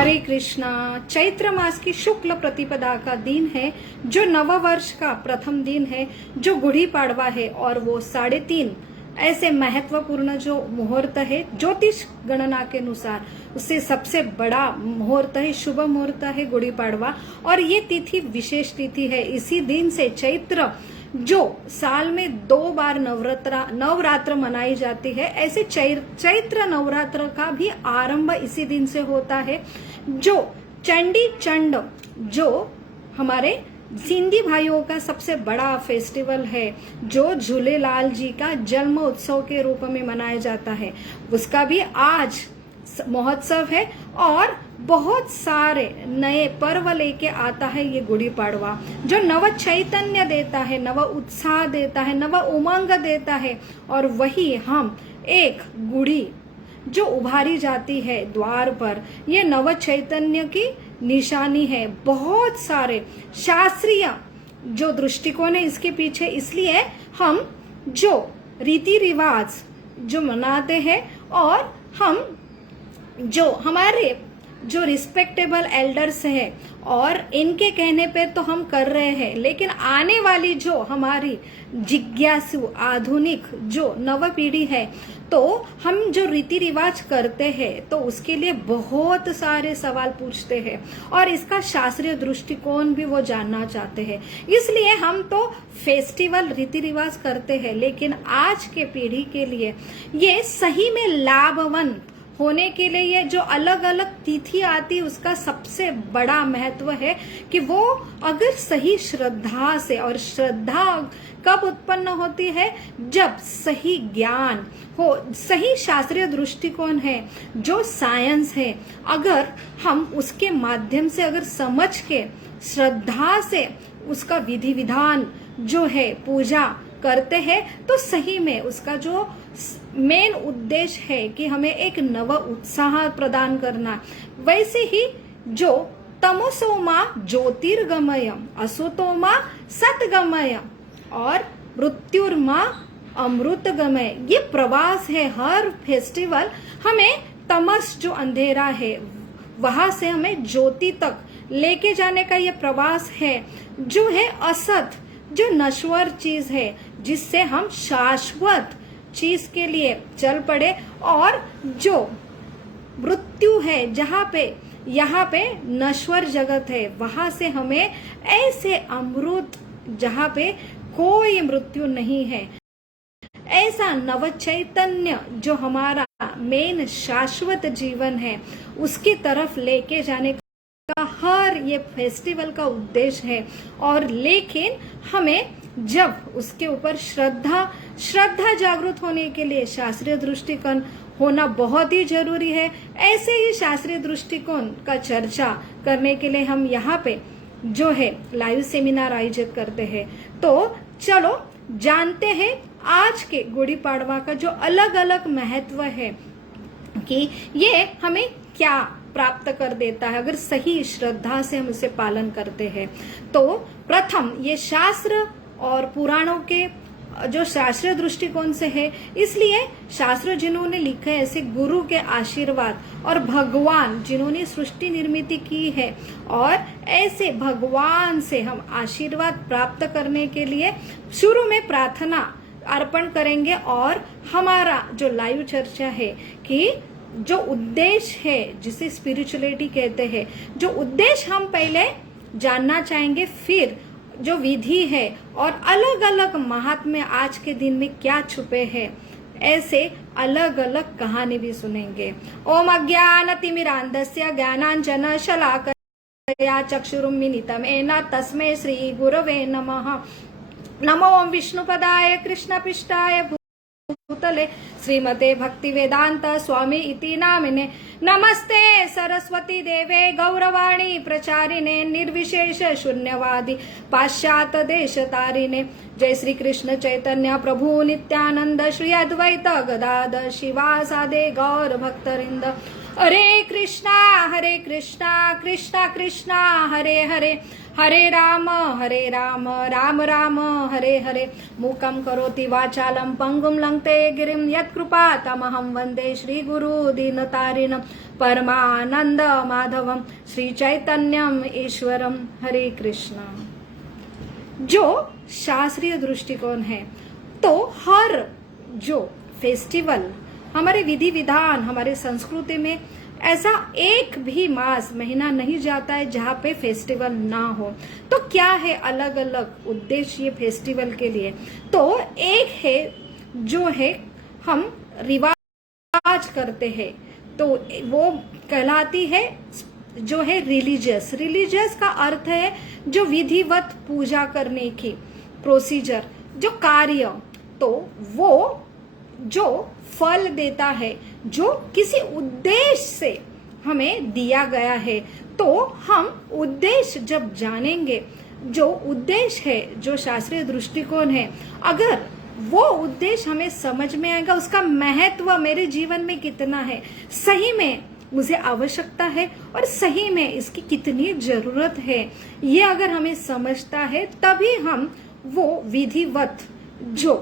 हरे कृष्णा। चैत्र मास की शुक्ल प्रतिपदा का दिन है, जो नव वर्ष का प्रथम दिन है, जो गुड़ी पाड़वा है। और वो 3:30 ऐसे महत्वपूर्ण जो मुहूर्त है ज्योतिष गणना के अनुसार, उससे सबसे बड़ा मुहूर्त है, शुभ मुहूर्त है गुड़ी पाड़वा। और ये तिथि विशेष तिथि है। इसी दिन से चैत्र जो साल में 2 बार नवरात्र मनाई जाती है, ऐसे चैत्र नवरात्र का भी आरंभ इसी दिन से होता है। जो चंडी चंड जो हमारे सिंधी भाइयों का सबसे बड़ा फेस्टिवल है, जो झूलेलाल जी का जन्म उत्सव के रूप में मनाया जाता है, उसका भी आज महोत्सव है। और बहुत सारे नए पर्व लेके आता है ये गुड़ी पाड़वा, जो नव चैतन्य देता है, नव उत्साह देता है, नव उमंग देता है। और वही हम एक गुड़ी जो उभारी जाती है द्वार पर, ये नव चैतन्य की निशानी है। बहुत सारे शास्त्रीय जो दृष्टिकोण है इसके पीछे, इसलिए हम जो रीति रिवाज जो मनाते हैं, और हम जो हमारे जो रिस्पेक्टेबल एल्डर्स हैं और इनके कहने पे तो हम कर रहे हैं, लेकिन आने वाली जो हमारी जिज्ञासु आधुनिक जो नव पीढ़ी है, तो हम जो रीति रिवाज करते हैं तो उसके लिए बहुत सारे सवाल पूछते हैं, और इसका शास्त्रीय दृष्टिकोण भी वो जानना चाहते हैं। इसलिए हम तो फेस्टिवल रीति रिवाज करते हैं, लेकिन आज के पीढ़ी के लिए ये सही में लाभवान होने के लिए ये जो अलग अलग तिथि आती, उसका सबसे बड़ा महत्व है कि वो अगर सही श्रद्धा से, और श्रद्धा कब उत्पन्न होती है, जब सही ज्ञान हो, सही शास्त्रीय दृष्टिकोण है, जो साइंस है, अगर हम उसके माध्यम से अगर समझ के श्रद्धा से उसका विधि विधान जो है पूजा करते हैं, तो सही में उसका जो मेन उद्देश्य है कि हमें एक नव उत्साह प्रदान करना। वैसे ही जो तमसोमा ज्योतिर्गमयम असुतोमा सतगमय और मृत्युर्मा अमृतगमय, ये प्रवास है। हर फेस्टिवल हमें तमस जो अंधेरा है वहां से हमें ज्योति तक लेके जाने का ये प्रवास है, जो है असत जो नश्वर चीज है, जिससे हम शाश्वत चीज के लिए चल पड़े। और जो मृत्यु है, जहाँ पे यहाँ पे नश्वर जगत है, वहां से हमें ऐसे अमृत जहाँ पे कोई मृत्यु नहीं है, ऐसा नव चैतन्य जो हमारा मेन शाश्वत जीवन है, उसकी तरफ लेके जाने का हर ये फेस्टिवल का उद्देश्य है। और लेकिन हमें जब उसके ऊपर श्रद्धा जागृत होने के लिए शास्त्रीय दृष्टिकोण होना बहुत ही जरूरी है। ऐसे ही शास्त्रीय दृष्टिकोण का चर्चा करने के लिए हम यहाँ पे जो है लाइव सेमिनार आयोजित करते हैं। तो चलो जानते हैं आज के गुड़ी पाड़वा का जो अलग अलग महत्व है, कि ये हमें क्या प्राप्त कर देता है अगर सही श्रद्धा से हम उसे पालन करते हैं। तो प्रथम ये शास्त्र और पुराणों के जो शास्त्रीय दृष्टिकोण से है, इसलिए शास्त्र जिन्होंने लिखे ऐसे गुरु के आशीर्वाद, और भगवान जिन्होंने सृष्टि निर्मित की है, और ऐसे भगवान से हम आशीर्वाद प्राप्त करने के लिए शुरू में प्रार्थना अर्पण करेंगे। और हमारा जो लाइव चर्चा है कि जो उद्देश्य है, जिसे स्पिरिचुअलिटी कहते हैं, जो उद्देश्य हम पहले जानना चाहेंगे, फिर जो विधि है और अलग अलग महात्म्य आज के दिन में क्या छुपे हैं, ऐसे अलग अलग कहानी भी सुनेंगे। ओम अज्ञानतिमिरान्धस्य ज्ञानाञ्जन शलाकया चक्षुरुन्मीलितं येन तस्मै श्री गुरवे नमः। नमो ओम विष्णुपदाय कृष्णपृष्ठाय भूतले श्रीमते भक्ति वेदांत स्वामी इति नामिने। नमस्ते सरस्वती देवे गौरवाणी प्रचारिणे निर्विशेष शून्यवादी पाश्चात देश तारिणे। जय श्री कृष्ण चैतन्य प्रभु नित्यानंद श्री अद्वैत गदाधर शिवासादे गौर भक्तरिंद। हरे कृष्णा कृष्णा कृष्णा हरे हरे, हरे राम राम राम हरे हरे। मूकं करोति वाचालं पंगुं लंघते गिरिं यत्कृपातमहं वन्दे श्रीगुरु दीनतारिणं परमानंद माधवम श्री चैतन्यम ईश्वरम। हरे कृष्णा। जो शास्त्रीय दृष्टिकोण है तो हर जो फेस्टिवल, हमारे विधि विधान, हमारे संस्कृति में ऐसा एक भी मास महीना नहीं जाता है जहाँ पे फेस्टिवल ना हो। तो क्या है अलग अलग उद्देश्य ये फेस्टिवल के लिए? तो एक है जो है हम रिवाज करते हैं, तो वो कहलाती है जो है रिलीजियस। रिलीजियस का अर्थ है जो विधिवत पूजा करने की प्रोसीजर, जो कार्य, तो वो जो फल देता है, जो किसी उद्देश्य से हमें दिया गया है। तो हम उद्देश्य जब जानेंगे, जो उद्देश्य है, जो शास्त्रीय दृष्टिकोण है, अगर वो उद्देश्य हमें समझ में आएगा, उसका महत्व मेरे जीवन में कितना है, सही में मुझे आवश्यकता है और सही में इसकी कितनी जरूरत है, ये अगर हमें समझता है तभी हम वो विधिवत जो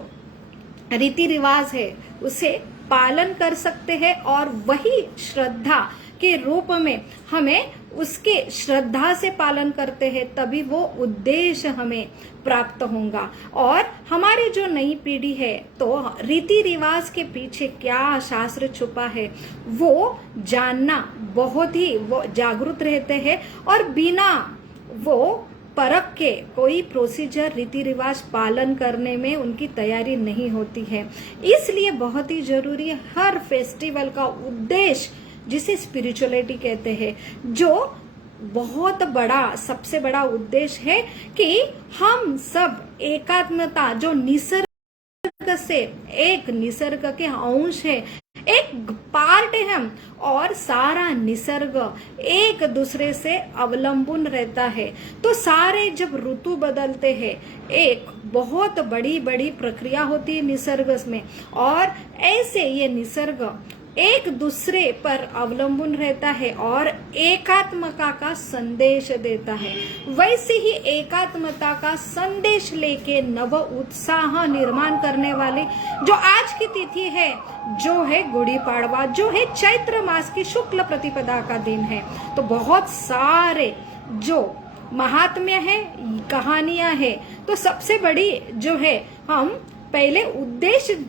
रीति रिवाज है उसे पालन कर सकते हैं, और वही श्रद्धा के रूप में हमें उसके श्रद्धा से पालन करते हैं, तभी वो उद्देश्य हमें प्राप्त होगा। और हमारे जो नई पीढ़ी है, तो रीति रिवाज के पीछे क्या शास्त्र छुपा है वो जानना बहुत ही वो जागरूक रहते हैं, और बिना वो परख के कोई प्रोसीजर रीति रिवाज पालन करने में उनकी तैयारी नहीं होती है। इसलिए बहुत ही जरूरी है हर फेस्टिवल का उद्देश्य, जिसे स्पिरिचुअलिटी कहते हैं, जो बहुत बड़ा, सबसे बड़ा उद्देश्य है कि हम सब एकात्मता, जो निसर्ग से एक निसर्ग के अंश है, एक पार्ट है हम, और सारा निसर्ग एक दूसरे से अवलंबन रहता है। तो सारे जब ऋतु बदलते हैं, एक बहुत बड़ी बड़ी प्रक्रिया होती है निसर्ग में, और ऐसे ये निसर्ग एक दूसरे पर अवलंबन रहता है और एकात्मता का संदेश देता है। वैसे ही एकात्मता का संदेश लेके नव उत्साह निर्माण करने वाले जो आज की तिथि है, जो है गुड़ी पाड़वा, जो है चैत्र मास की शुक्ल प्रतिपदा का दिन है। तो बहुत सारे जो महात्म्य है, कहानियां है, तो सबसे बड़ी जो है हम पहले उद्देश्य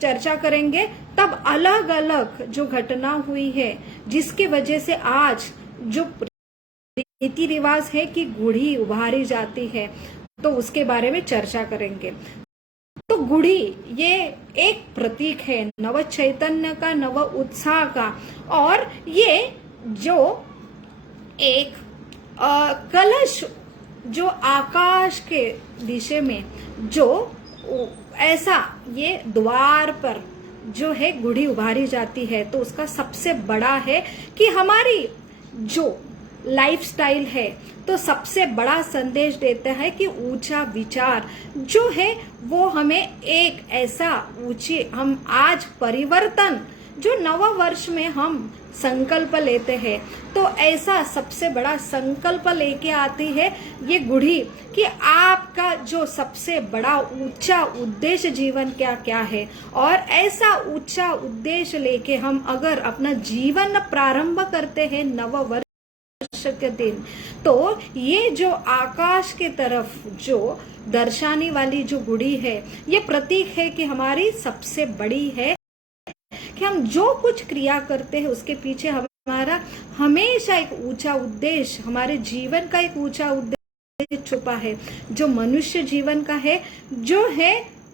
चर्चा करेंगे, तब अलग अलग जो घटना हुई है जिसकी वजह से आज जो रीति रिवाज है कि गुड़ी उभारी जाती है, तो उसके बारे में चर्चा करेंगे। तो गुड़ी ये एक प्रतीक है नव चैतन्य का, नव उत्साह का, और ये जो एक कलश जो आकाश के दिशा में जो ऐसा ये द्वार पर जो है गुड़ी उभारी जाती है, तो उसका सबसे बड़ा है कि हमारी जो लाइफस्टाइल है, तो सबसे बड़ा संदेश देता है कि ऊंचा विचार जो है वो हमें एक ऐसा ऊंचे, हम आज परिवर्तन जो नव वर्ष में हम संकल्प लेते हैं, तो ऐसा सबसे बड़ा संकल्प लेके आती है ये गुड़ी कि आपका जो सबसे बड़ा ऊंचा उद्देश्य जीवन क्या क्या है, और ऐसा ऊंचा उद्देश्य लेके हम अगर अपना जीवन प्रारंभ करते हैं नव वर्ष के दिन, तो ये जो आकाश के तरफ जो दर्शाने वाली जो गुड़ी है, ये प्रतीक है कि हमारी सबसे बड़ी है कि हम जो कुछ क्रिया करते हैं उसके पीछे हमारा हमेशा एक ऊंचा उद्देश्य, हमारे जीवन का एक ऊंचा उद्देश्य छुपा है, जो मनुष्य जीवन का है, जो है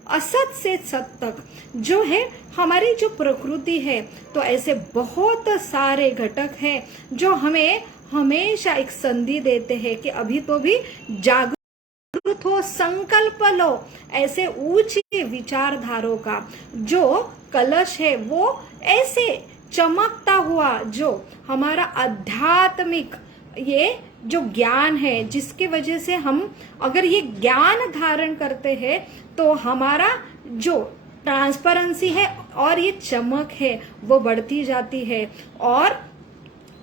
असत से सत तक, जो है हमारी जो प्रकृति है। तो ऐसे बहुत सारे घटक हैं जो हमें हमेशा एक संधि देते हैं कि अभी तो भी जागरूक हो, संकल्प लो ऐसे ऊंचे विचारधारों का। जो कलश है वो ऐसे चमकता हुआ जो हमारा आध्यात्मिक ये जो ज्ञान है, जिसके वजह से हम अगर ये ज्ञान धारण करते हैं तो हमारा जो ट्रांसपेरेंसी है और ये चमक है वो बढ़ती जाती है, और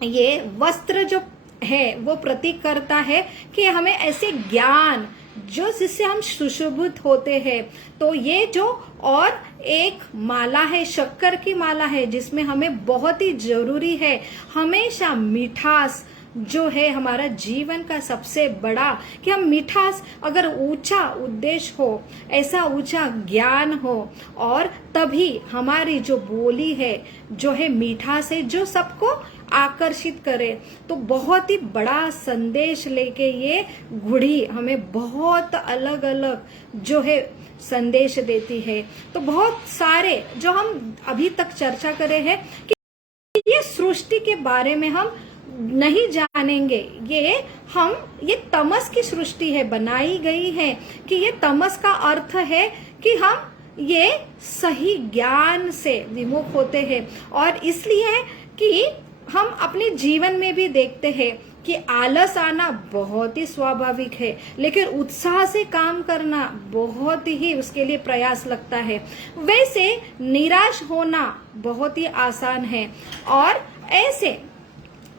ये वस्त्र जो है वो प्रतीक करता है कि हमें ऐसे ज्ञान जो जिससे हम सुशोभित होते हैं। तो ये जो और एक माला है, शक्कर की माला है, जिसमें हमें बहुत ही जरूरी है हमेशा मिठास जो है हमारा जीवन का सबसे बड़ा, कि हम मिठास, अगर ऊंचा उद्देश्य हो, ऐसा ऊंचा ज्ञान हो, और तभी हमारी जो बोली है जो है मिठास है, जो सबको आकर्षित करे। तो बहुत ही बड़ा संदेश लेके ये गुड़ी हमें बहुत अलग अलग जो है संदेश देती है। तो बहुत सारे जो हम अभी तक चर्चा करे हैं कि ये सृष्टि के बारे में हम नहीं जानेंगे, ये तमस की सृष्टि है, बनाई गई है, कि ये तमस का अर्थ है कि हम ये सही ज्ञान से विमुख होते हैं। और इसलिए कि हम अपने जीवन में भी देखते हैं कि आलस आना बहुत ही स्वाभाविक है, लेकिन उत्साह से काम करना बहुत ही उसके लिए प्रयास लगता है। वैसे निराश होना बहुत ही आसान है। और ऐसे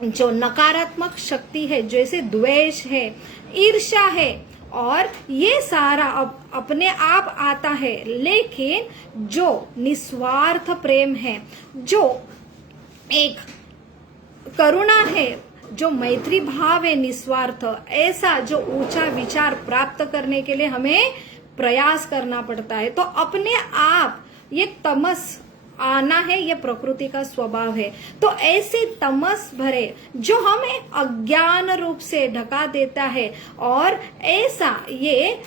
जो नकारात्मक शक्ति है, जैसे द्वेष है, ईर्ष्या है, और ये सारा अपने आप आता है, लेकिन जो निस्वार्थ प्रेम है, जो एक करुणा है, जो मैत्री भाव है, निस्वार्थ, ऐसा जो ऊंचा विचार प्राप्त करने के लिए हमें प्रयास करना पड़ता है। तो अपने आप ये तमस आना है, ये प्रकृति का स्वभाव है। तो ऐसे तमस भरे जो हमें अज्ञान रूप से ढका देता है, और ऐसा ये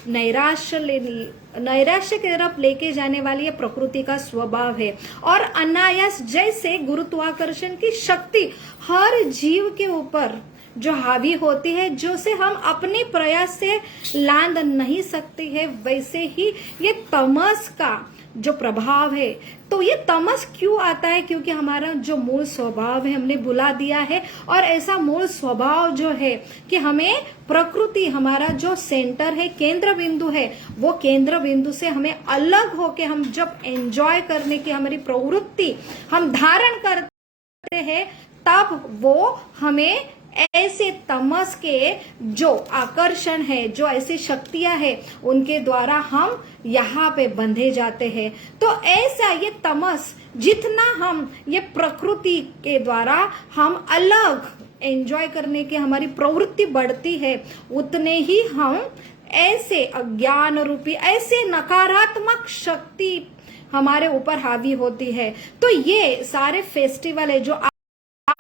नैराश्य की तरफ लेके जाने वाली ये प्रकृति का स्वभाव है। और अनायास जैसे गुरुत्वाकर्षण की शक्ति हर जीव के ऊपर जो हावी होती है, जो से हम अपने प्रयास से लांद नहीं सकते हैं, वैसे ही ये तमस का जो प्रभाव है। तो ये तमस क्यों आता है? क्योंकि हमारा जो मूल स्वभाव है हमने भुला दिया है। और ऐसा मूल स्वभाव जो है कि हमें प्रकृति, हमारा जो सेंटर है, केंद्र बिंदु है, वो केंद्र बिंदु से हमें अलग होके हम जब एंजॉय करने की हमारी प्रवृत्ति हम धारण करते हैं, तब वो हमें ऐसे तमस के जो आकर्षण है, जो ऐसी शक्तियां है, उनके द्वारा हम यहाँ पे बंधे जाते हैं। तो ऐसा ये तमस, जितना हम ये प्रकृति के द्वारा हम अलग एंजॉय करने की हमारी प्रवृत्ति बढ़ती है, उतने ही हम ऐसे अज्ञान रूपी, ऐसे नकारात्मक शक्ति हमारे ऊपर हावी होती है। तो ये सारे फेस्टिवल है, जो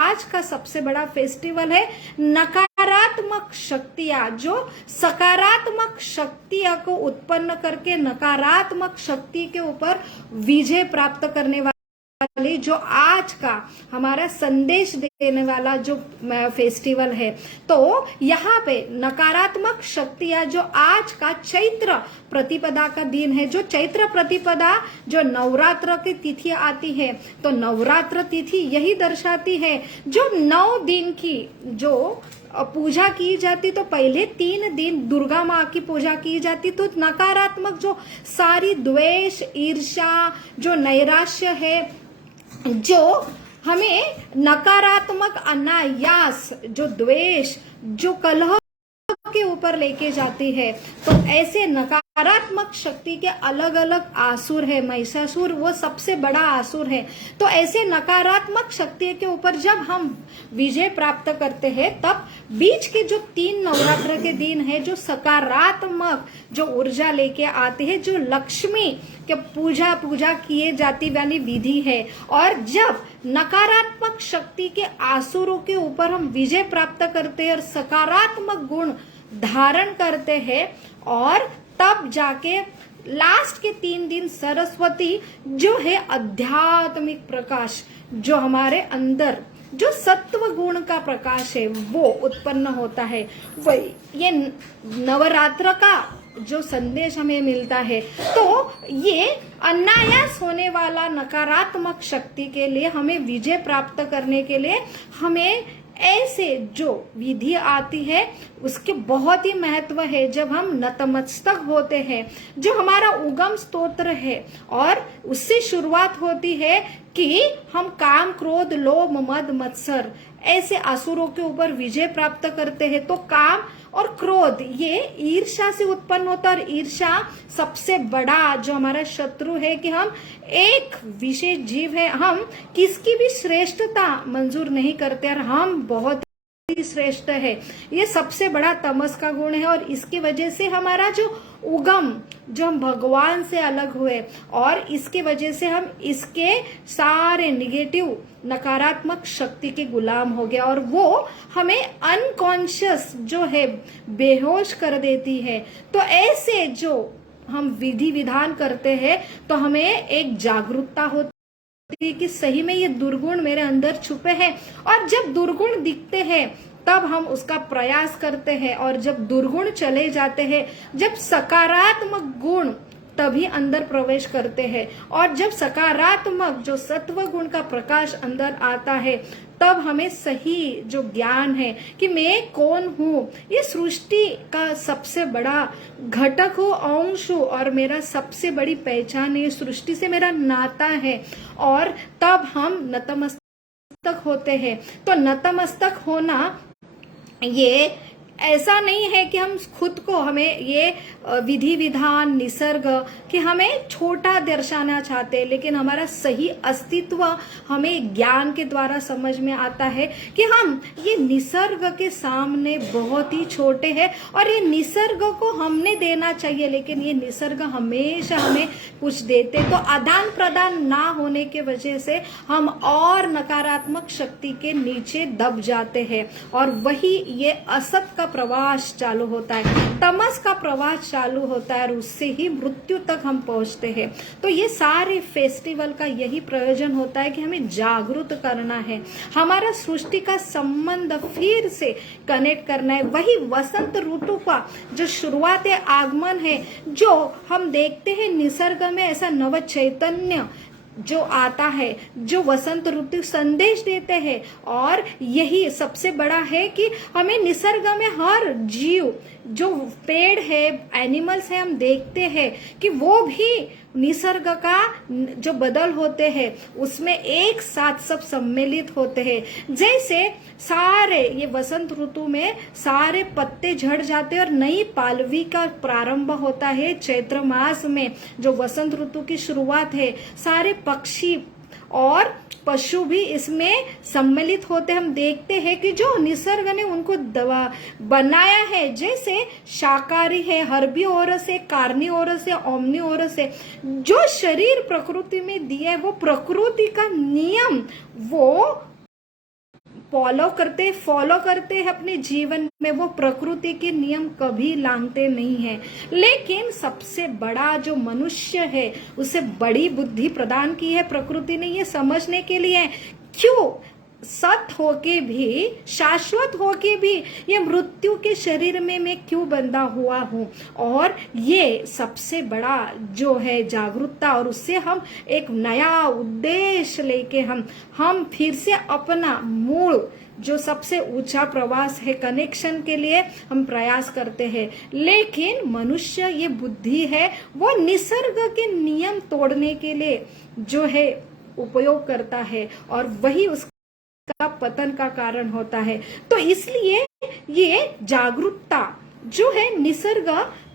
आज का सबसे बड़ा फेस्टिवल है, नकारात्मक शक्तियां जो सकारात्मक शक्तियां को उत्पन्न करके नकारात्मक शक्ति के ऊपर विजय प्राप्त करने वाली, जो आज का हमारा संदेश देने वाला जो फेस्टिवल है। तो यहाँ पे नकारात्मक शक्तियां जो आज का चैत्र प्रतिपदा का दिन है, जो चैत्र प्रतिपदा जो नवरात्र की तिथि आती है, तो नवरात्र तिथि यही दर्शाती है, जो 9 दिन की जो पूजा की जाती, तो पहले 3 दिन दुर्गा माँ की पूजा की जाती। तो नकारात्मक जो सारी द्वेष, ईर्ष्या, जो नैराश्य है, जो हमें नकारात्मक अनायास, जो द्वेष, जो कलह के ऊपर लेके जाती है, तो ऐसे नकारात्मक शक्ति के अलग अलग आसुर है। महिषासुर वो सबसे बड़ा आसुर है। तो ऐसे नकारात्मक शक्ति के ऊपर जब हम विजय प्राप्त करते हैं, तब बीच के जो 3 नवरात्र के दिन है, जो सकारात्मक जो ऊर्जा लेके आती है, जो लक्ष्मी के पूजा किए जाती वाली विधि है। और जब नकारात्मक शक्ति के आसुरों के ऊपर हम विजय प्राप्त करते हैं और सकारात्मक गुण धारण करते हैं, और तब जाके लास्ट के 3 दिन सरस्वती जो है आध्यात्मिक प्रकाश, जो हमारे अंदर जो सत्व गुण का प्रकाश है, वो उत्पन्न होता है। वही ये नवरात्र का जो संदेश हमें मिलता है। तो ये अनायास होने वाला नकारात्मक शक्ति के लिए हमें विजय प्राप्त करने के लिए हमें ऐसे जो विधि आती है, उसके बहुत ही महत्व है। जब हम नतमस्तक होते हैं, जो हमारा उगम स्तोत्र है, और उससे शुरुआत होती है कि हम काम, क्रोध, लोभ, मद, मत्सर ऐसे असुरों के ऊपर विजय प्राप्त करते हैं। तो काम और क्रोध ये ईर्ष्या से उत्पन्न होता है, और ईर्ष्या सबसे बड़ा जो हमारा शत्रु है कि हम एक विशेष जीव है, हम किसकी भी श्रेष्ठता मंजूर नहीं करते और हम बहुत श्रेष्ठ है। ये सबसे बड़ा तमस का गुण है, और इसकी वजह से हमारा जो उगम, जो हम भगवान से अलग हुए, और इसके वजह से हम इसके सारे निगेटिव नकारात्मक शक्ति के गुलाम हो गया, और वो हमें अनकॉन्शियस जो है बेहोश कर देती है। तो ऐसे जो हम विधि विधान करते हैं तो हमें एक जागरूकता होती कि सही में ये दुर्गुण मेरे अंदर छुपे हैं, और जब दुर्गुण दिखते हैं तब हम उसका प्रयास करते हैं, और जब दुर्गुण चले जाते हैं, जब सकारात्मक गुण तभी अंदर प्रवेश करते हैं, और जब सकारात्मक जो सत्व गुण का प्रकाश अंदर आता है तब हमें सही जो ज्ञान है कि मैं कौन हूँ, ये सृष्टि का सबसे बड़ा घटक हूँ, अंश हूँ, और मेरा सबसे बड़ी पहचान ये सृष्टि से मेरा नाता है। और तब हम नतमस्तक होते हैं। तो नतमस्तक होना ये ऐसा नहीं है कि हम खुद को, हमें ये विधि विधान निसर्ग कि हमें छोटा दर्शाना चाहते हैं, लेकिन हमारा सही अस्तित्व हमें ज्ञान के द्वारा समझ में आता है कि हम ये निसर्ग के सामने बहुत ही छोटे हैं, और ये निसर्ग को हमने देना चाहिए, लेकिन ये निसर्ग हमेशा हमें कुछ देते। तो आदान प्रदान ना होने के वजह से हम और नकारात्मक शक्ति के नीचे दब जाते हैं, और वही ये असत का प्रवास चालू होता है, तमस का प्रवास चालू होता है, और उससे ही मृत्यु तक हम पहुंचते हैं। तो ये सारे फेस्टिवल का यही प्रयोजन होता है कि हमें जागरूक करना है, हमारा सृष्टि का संबंध फिर से कनेक्ट करना है। वही वसंत ऋतु का जो शुरुआत है, आगमन है, जो हम देखते हैं निसर्ग में ऐसा नव चैतन्य जो आता है, जो वसंत ऋतु संदेश देते हैं। और यही सबसे बड़ा है कि हमें निसर्ग में हर जीव, जो पेड़ है, एनिमल्स है, हम देखते हैं कि वो भी निसर्ग का जो बदल होते हैं उसमें एक साथ सब सम्मिलित होते हैं। जैसे सारे ये वसंत ऋतु में सारे पत्ते झड़ जाते हैं और नई पालवी का प्रारंभ होता है चैत्र मास में, जो वसंत ऋतु की शुरुआत है। सारे पक्षी और पशु भी इसमें सम्मिलित होते। हम देखते हैं कि जो निसर्ग ने उनको दवा बनाया है, जैसे शाकाहारी है, हर्बीवोरस है, कार्निवोरस है, ओमनीवोरस है, जो शरीर प्रकृति में दिया है वो प्रकृति का नियम वो फॉलो करते हैं अपने जीवन में। वो प्रकृति के नियम कभी लांघते नहीं है। लेकिन सबसे बड़ा जो मनुष्य है उसे बड़ी बुद्धि प्रदान की है प्रकृति ने, ये समझने के लिए क्यों सत होके भी, शाश्वत होके भी ये मृत्यु के शरीर में मैं क्यों बंधा हुआ हूँ। और ये सबसे बड़ा जो है जागरूकता, और उससे हम एक नया उद्देश्य लेके हम फिर से अपना मूल जो सबसे ऊंचा प्रवास है कनेक्शन के लिए हम प्रयास करते हैं। लेकिन मनुष्य ये बुद्धि है वो निसर्ग के नियम तोड़ने के लिए जो है उपयोग करता है, और वही उसका पतन का कारण होता है। तो इसलिए ये जागरूकता जो है निसर्ग,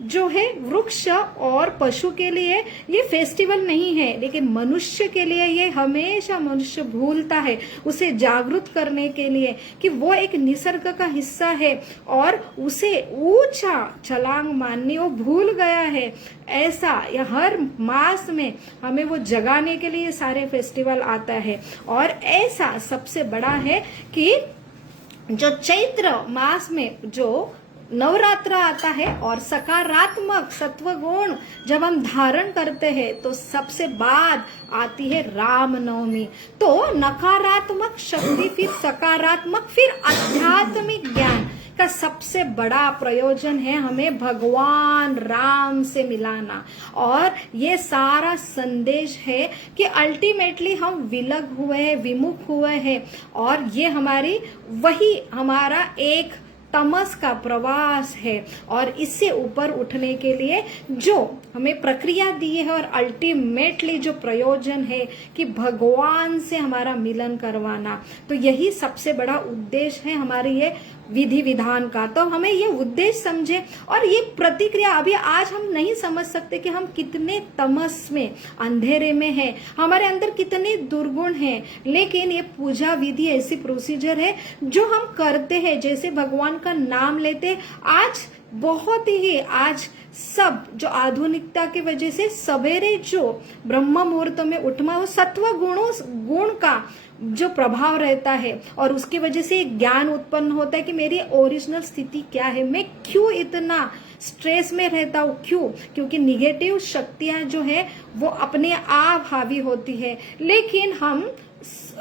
जो है वृक्ष और पशु के लिए ये फेस्टिवल नहीं है, लेकिन मनुष्य के लिए ये हमेशा मनुष्य भूलता है उसे जागरूक करने के लिए कि वो एक निसर्ग का हिस्सा है और उसे ऊंचा छलांग मारनी वो भूल गया है। ऐसा या हर मास में हमें वो जगाने के लिए सारे फेस्टिवल आता है। और ऐसा सबसे बड़ा है कि जो चैत्र मास में जो नवरात्र आता है और सकारात्मक सत्व गुण जब हम धारण करते हैं तो सबसे बाद आती है रामनवमी। तो नकारात्मक शक्ति, फिर सकारात्मक, फिर आध्यात्मिक ज्ञान का सबसे बड़ा प्रयोजन है हमें भगवान राम से मिलाना। और ये सारा संदेश है कि अल्टीमेटली हम विलग हुए हैं, विमुख हुए हैं, और ये हमारी वही हमारा एक तमस का प्रवास है और इससे ऊपर उठने के लिए जो हमें प्रक्रिया दी है और अल्टीमेटली जो प्रयोजन है कि भगवान से हमारा मिलन करवाना, तो यही सबसे बड़ा उद्देश्य है हमारे ये विधि विधान का। तो हमें ये उद्देश्य समझे और ये प्रतिक्रिया अभी आज हम नहीं समझ सकते कि हम कितने तमस में, अंधेरे में हैं, हमारे अंदर कितने दुर्गुण हैं, लेकिन ये पूजा विधि ऐसी प्रोसीजर है जो हम करते हैं, जैसे भगवान का नाम लेते। आज बहुत ही आज सब जो आधुनिकता की वजह से सवेरे जो ब्रह्म मुहूर्त में उठना, वो सत्व गुण का जो प्रभाव रहता है और उसकी वजह से ज्ञान उत्पन्न होता है कि मेरी ओरिजिनल स्थिति क्या है, मैं क्यों इतना स्ट्रेस में रहता हूँ, क्यों? क्योंकि निगेटिव शक्तियां जो है वो अपने आप हावी होती है। लेकिन हम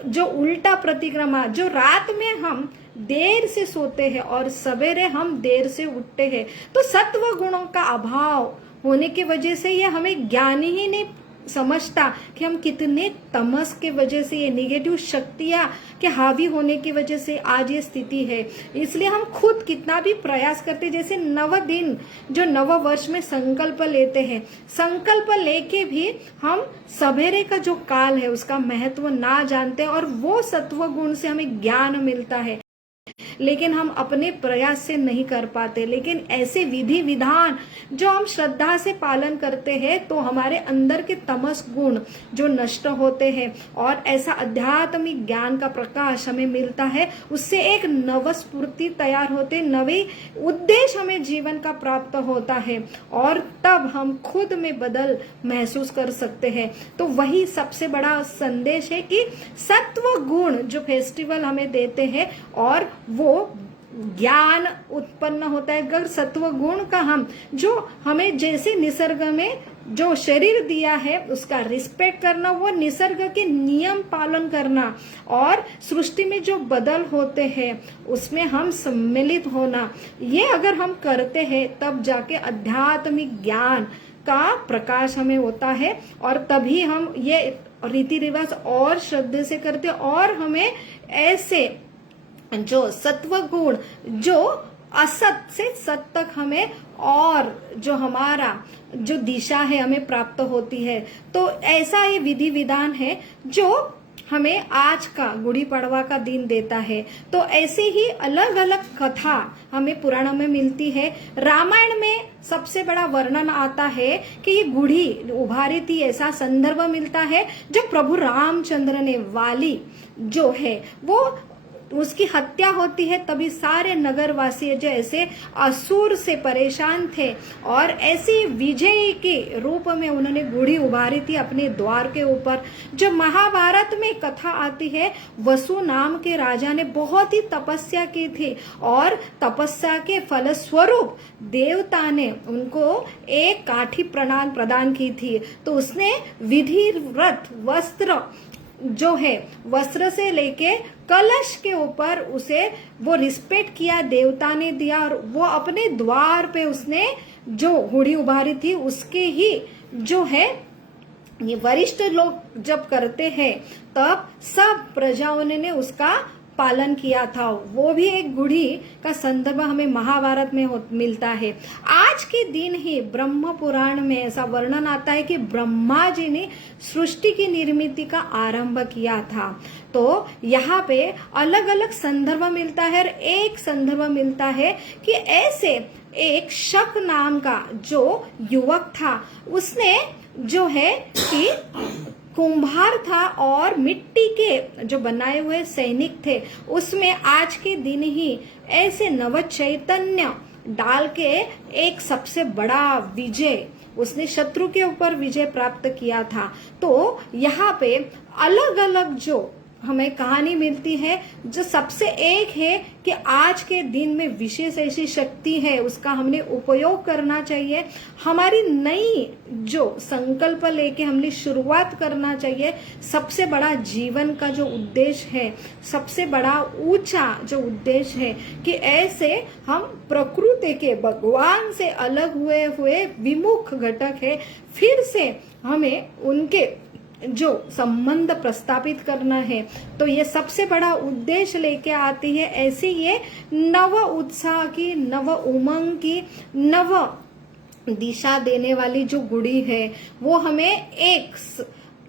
जो उल्टा प्रतिक्रमा, जो रात में हम देर से सोते हैं और सवेरे हम देर से उठते हैं, तो सत्व गुणों का अभाव होने की वजह से ये हमें ज्ञान ही नहीं समझता कि हम कितने तमस के वजह से, ये नेगेटिव शक्तियां के हावी होने की वजह से आज ये स्थिति है। इसलिए हम खुद कितना भी प्रयास करते, जैसे नव दिन जो नव वर्ष में संकल्प लेते हैं, संकल्प लेके भी हम सवेरे का जो काल है उसका महत्व ना जानते और वो सत्व गुण से हमें ज्ञान मिलता है, लेकिन हम अपने प्रयास से नहीं कर पाते। लेकिन ऐसे विधि विधान जो हम श्रद्धा से पालन करते हैं तो हमारे अंदर के तमस गुण जो नष्ट होते हैं और ऐसा आध्यात्मिक ज्ञान का प्रकाश हमें मिलता है, उससे एक नव स्फूर्ति तैयार होते, नवे उद्देश्य हमें जीवन का प्राप्त होता है और तब हम खुद में बदल महसूस कर सकते हैं। तो वही सबसे बड़ा संदेश है कि सत्व गुण जो फेस्टिवल हमें देते हैं और वो ज्ञान उत्पन्न होता है। अगर सत्व गुण का हम जो हमें जैसे निसर्ग में जो शरीर दिया है उसका रिस्पेक्ट करना, वो निसर्ग के नियम पालन करना और सृष्टि में जो बदल होते हैं उसमें हम सम्मिलित होना, ये अगर हम करते हैं तब जाके आध्यात्मिक ज्ञान का प्रकाश हमें होता है और तभी हम ये रीति रिवाज और श्रद्धा से करते और हमें ऐसे जो सत्व गुण जो असत से सत तक हमें और जो हमारा जो दिशा है हमें प्राप्त होती है। तो ऐसा ये विधि विधान है जो हमें आज का गुड़ी पड़वा का दिन देता है। तो ऐसे ही अलग अलग कथा हमें पुराणों में मिलती है। रामायण में सबसे बड़ा वर्णन आता है कि ये गुड़ी उभारी थी, ऐसा संदर्भ मिलता है जो प्रभु रामचंद्र ने, वाली जो है वो उसकी हत्या होती है, तभी सारे नगरवासी जो ऐसे असुर से परेशान थे और ऐसी विजय के रूप में उन्होंने गुड़ी उभारी थी अपने द्वार के ऊपर। जो महाभारत में कथा आती है, वसु नाम के राजा ने बहुत ही तपस्या की थी और तपस्या के फलस्वरूप देवता ने उनको एक काठी प्रदान की थी। तो उसने विधिवत वस्त्र जो है, वस्त्र से लेके कलश के ऊपर उसे वो रिस्पेक्ट किया, देवता ने दिया और वो अपने द्वार पे उसने जो गुड़ी उभारी थी उसके ही जो है ये वरिष्ठ लोग जब करते हैं तब सब प्रजाओं ने उसका पालन किया था। वो भी एक गुड़ी का संदर्भ हमें महाभारत में मिलता है। आज के दिन ही ब्रह्म पुराण में ऐसा वर्णन आता है कि ब्रह्मा जी ने सृष्टि की निर्मिति का आरंभ किया था। तो यहाँ पे अलग अलग संदर्भ मिलता है और एक संदर्भ मिलता है कि ऐसे एक शक नाम का जो युवक था, उसने जो है कि कुंभार था और मिट्टी के जो बनाए हुए सैनिक थे उसमें आज के दिन ही ऐसे नव चैतन्य डाल के एक सबसे बड़ा विजय उसने शत्रु के ऊपर विजय प्राप्त किया था। तो यहाँ पे अलग अलग जो हमें कहानी मिलती है, जो सबसे एक है कि आज के दिन में विशेष ऐसी शक्ति है, उसका हमने उपयोग करना चाहिए। हमारी नई जो संकल्प लेके हमने शुरुआत करना चाहिए। सबसे बड़ा जीवन का जो उद्देश्य है, सबसे बड़ा ऊंचा जो उद्देश्य है कि ऐसे हम प्रकृति के भगवान से अलग हुए विमुख घटक है, फिर से हमें उनके जो संबंध प्रस्थापित करना है, तो ये सबसे बड़ा उद्देश्य लेके आती है। ऐसी ये नव उत्साह की, नव उमंग की, नव दिशा देने वाली जो गुड़ी है, वो हमें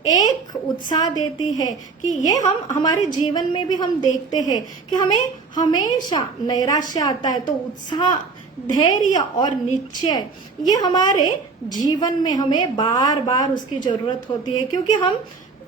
एक उत्साह देती है कि ये हम हमारे जीवन में भी हम देखते हैं कि हमें हमेशा नैराश्य आता है, तो उत्साह, धैर्य और निश्चय, ये हमारे जीवन में हमें बार बार उसकी जरूरत होती है। क्योंकि हम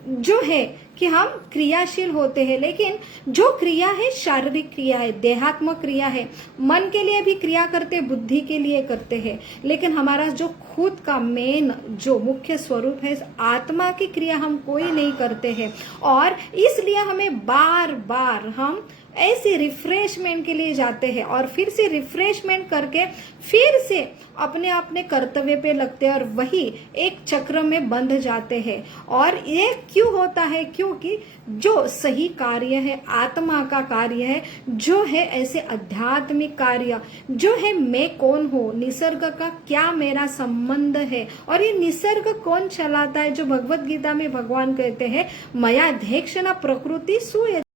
जो है कि हम क्रियाशील होते हैं, लेकिन जो क्रिया है शारीरिक क्रिया है, देहात्मक क्रिया है, मन के लिए भी क्रिया करते, बुद्धि के लिए करते हैं, लेकिन हमारा जो खुद का मेन जो मुख्य स्वरूप है, आत्मा की क्रिया हम कोई नहीं करते हैं। और इसलिए हमें बार बार हम ऐसे रिफ्रेशमेंट के लिए जाते हैं और फिर से रिफ्रेशमेंट करके फिर से अपने अपने कर्तव्य पे लगते हैं और वही एक चक्र में बंध जाते हैं। और ये क्यों होता है? क्योंकि जो सही कार्य है, आत्मा का कार्य है, जो है ऐसे आध्यात्मिक कार्य, जो है मैं कौन हूँ, निसर्ग का क्या मेरा संबंध है, और ये निसर्ग कौन चलाता है? जो भगवत गीता में भगवान कहते हैं, मयाध्यक्षेण प्रकृति सूयते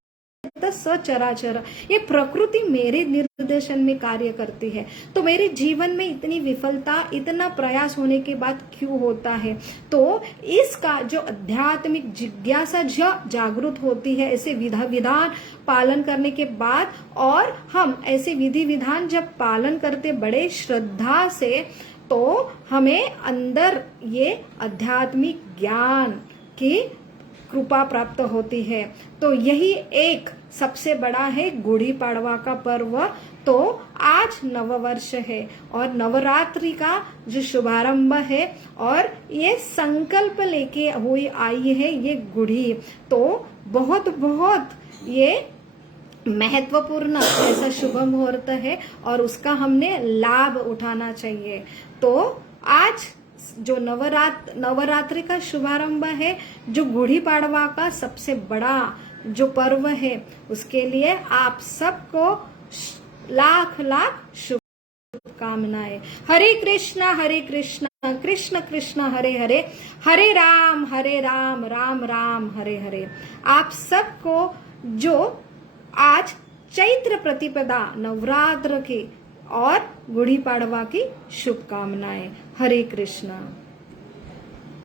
सचराचर, ये प्रकृति मेरे निर्देशन में कार्य करती है। तो मेरे जीवन में इतनी विफलता, इतना प्रयास होने के बाद क्यों होता है? तो इसका जो आध्यात्मिक जिज्ञासा जागृत होती है ऐसे विधान पालन करने के बाद, और हम ऐसे विधि विधान जब पालन करते बड़े श्रद्धा से, तो हमें अंदर ये आध्यात्मिक ज्ञान की कृपा प्राप्त होती है। तो यही एक सबसे बड़ा है गुड़ी पाड़वा का पर्व। तो आज नववर्ष है और नवरात्रि का जो शुभारंभ है, और ये संकल्प लेके हुई आई है ये गुड़ी। तो बहुत बहुत ये महत्वपूर्ण ऐसा शुभ मुहूर्त है और उसका हमने लाभ उठाना चाहिए। तो आज जो नवरात्रि का शुभारंभ है, जो गुड़ी पाड़वा का सबसे बड़ा जो पर्व है, उसके लिए आप सबको लाख लाख शुभकामनाएं। हरे कृष्णा कृष्ण कृष्ण हरे हरे, हरे राम राम राम हरे हरे। आप सबको जो आज चैत्र प्रतिपदा नवरात्र की और गुड़ी पाड़वा की शुभकामनाएं। हरे कृष्णा।